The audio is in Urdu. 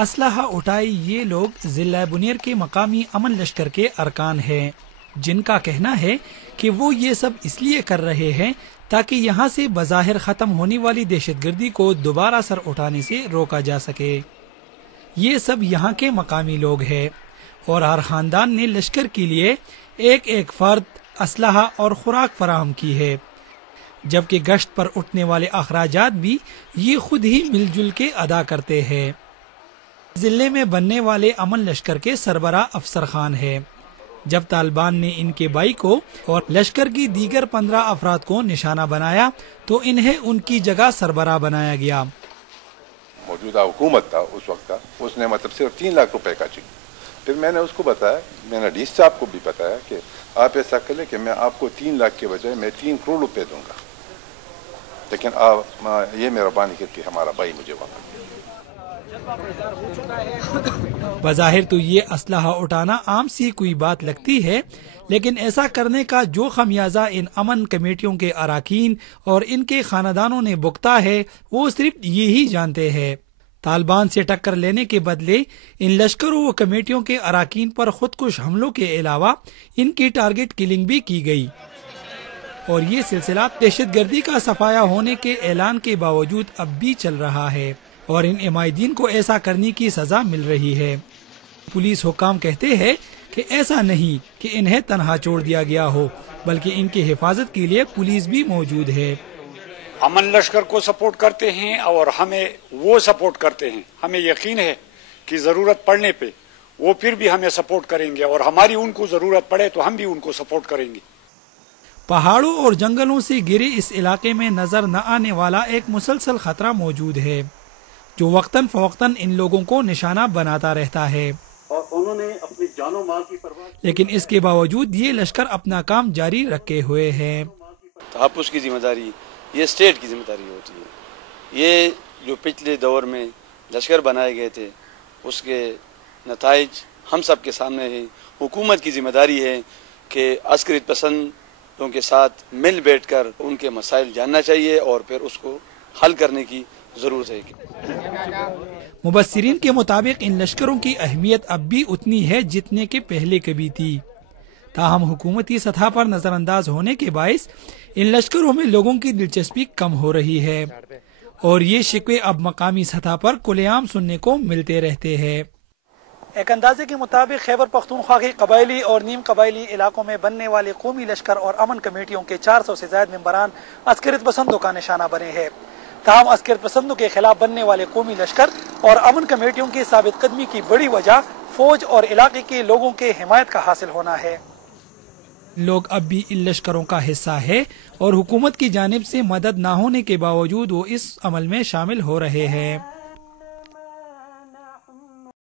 اسلحہ اٹھائی یہ لوگ ضلع بنیر کے مقامی امن لشکر کے ارکان ہیں، جن کا کہنا ہے کہ وہ یہ سب اس لیے کر رہے ہیں تاکہ یہاں سے بظاہر ختم ہونے والی دہشت گردی کو دوبارہ سر اٹھانے سے روکا جا سکے۔ یہ سب یہاں کے مقامی لوگ ہیں اور ہر خاندان نے لشکر کے لیے ایک ایک فرد اسلحہ اور خوراک فراہم کی ہے، جبکہ گشت پر اٹھنے والے اخراجات بھی یہ خود ہی مل جل کے ادا کرتے ہیں۔ ضلع میں بننے والے امن لشکر کے سربراہ افسر خان ہے۔ جب طالبان نے ان کے بھائی کو اور لشکر کی دیگر 15 افراد کو نشانہ بنایا تو انہیں ان کی جگہ سربراہ بنایا گیا۔ موجودہ حکومت تھا اس وقت کا، اس نے صرف 3 لاکھ روپے کا چیک، پھر میں نے اس کو بتایا، میں نے ڈی سی صاحب کو بھی بتایا کہ آپ ایسا کر لیں کہ میں آپ کو 3 لاکھ کے بجائے میں 3 کروڑ روپے دوں گا، لیکن آپ یہ مہربانی کر کے ہمارا بھائی مجھے وہاں۔ بظاہر تو یہ اسلحہ اٹھانا عام سی کوئی بات لگتی ہے، لیکن ایسا کرنے کا جو خمیازہ ان امن کمیٹیوں کے اراکین اور ان کے خاندانوں نے بھگتا ہے وہ صرف یہی جانتے ہیں۔ طالبان سے ٹکر لینے کے بدلے ان لشکروں و کمیٹیوں کے اراکین پر خودکش حملوں کے علاوہ ان کی ٹارگٹ کلنگ بھی کی گئی، اور یہ سلسلہ دہشت گردی کا صفایا ہونے کے اعلان کے باوجود اب بھی چل رہا ہے اور ان عمائدین کو ایسا کرنے کی سزا مل رہی ہے۔ پولیس حکام کہتے ہیں کہ ایسا نہیں کہ انہیں تنہا چھوڑ دیا گیا ہو، بلکہ ان کی حفاظت کے لیے پولیس بھی موجود ہے۔ امن لشکر کو سپورٹ کرتے ہیں اور ہمیں وہ سپورٹ کرتے ہیں، ہمیں یقین ہے کہ ضرورت پڑنے پہ وہ پھر بھی ہمیں سپورٹ کریں گے، اور ہماری ان کو ضرورت پڑے تو ہم بھی ان کو سپورٹ کریں گے۔ پہاڑوں اور جنگلوں سے گھرے اس علاقے میں نظر نہ آنے والا ایک مسلسل خطرہ موجود ہے جو وقتاً فوقتاً ان لوگوں کو نشانہ بناتا رہتا ہے، اور انہوں نے اپنی جان و مال کی پرواہ، لیکن اس کے باوجود یہ لشکر اپنا کام جاری رکھے ہوئے ہیں۔ تحفظ کی ذمہ داری یہ اسٹیٹ کی ذمہ داری ہوتی ہے۔ یہ جو پچھلے دور میں لشکر بنائے گئے تھے اس کے نتائج ہم سب کے سامنے ہیں۔ حکومت کی ذمہ داری ہے کہ عسکریت پسندوں کے ساتھ مل بیٹھ کر ان کے مسائل جاننا چاہیے اور پھر اس کو حل کرنے کی ضرورت ہے۔ مبصرین کے مطابق ان لشکروں کی اہمیت اب بھی اتنی ہے جتنے کہ پہلے کبھی تھی، تاہم حکومتی سطح پر نظر انداز ہونے کے باعث ان لشکروں میں لوگوں کی دلچسپی کم ہو رہی ہے اور یہ شکوے اب مقامی سطح پر کھلے عام سننے کو ملتے رہتے ہیں۔ ایک اندازے کے مطابق خیبر پختونخوا کے قبائلی اور نیم قبائلی علاقوں میں بننے والے قومی لشکر اور امن کمیٹیوں کے 400 سے زائد ممبران عسکریت پسندوں کا نشانہ بنے ہیں، تاہم عسکریت پسندوں کے خلاف بننے والے قومی لشکر اور امن کمیٹیوں کی ثابت قدمی کی بڑی وجہ فوج اور علاقے کے لوگوں کے حمایت کا حاصل ہونا ہے۔ لوگ اب بھی ان لشکروں کا حصہ ہے اور حکومت کی جانب سے مدد نہ ہونے کے باوجود وہ اس عمل میں شامل ہو رہے ہیں۔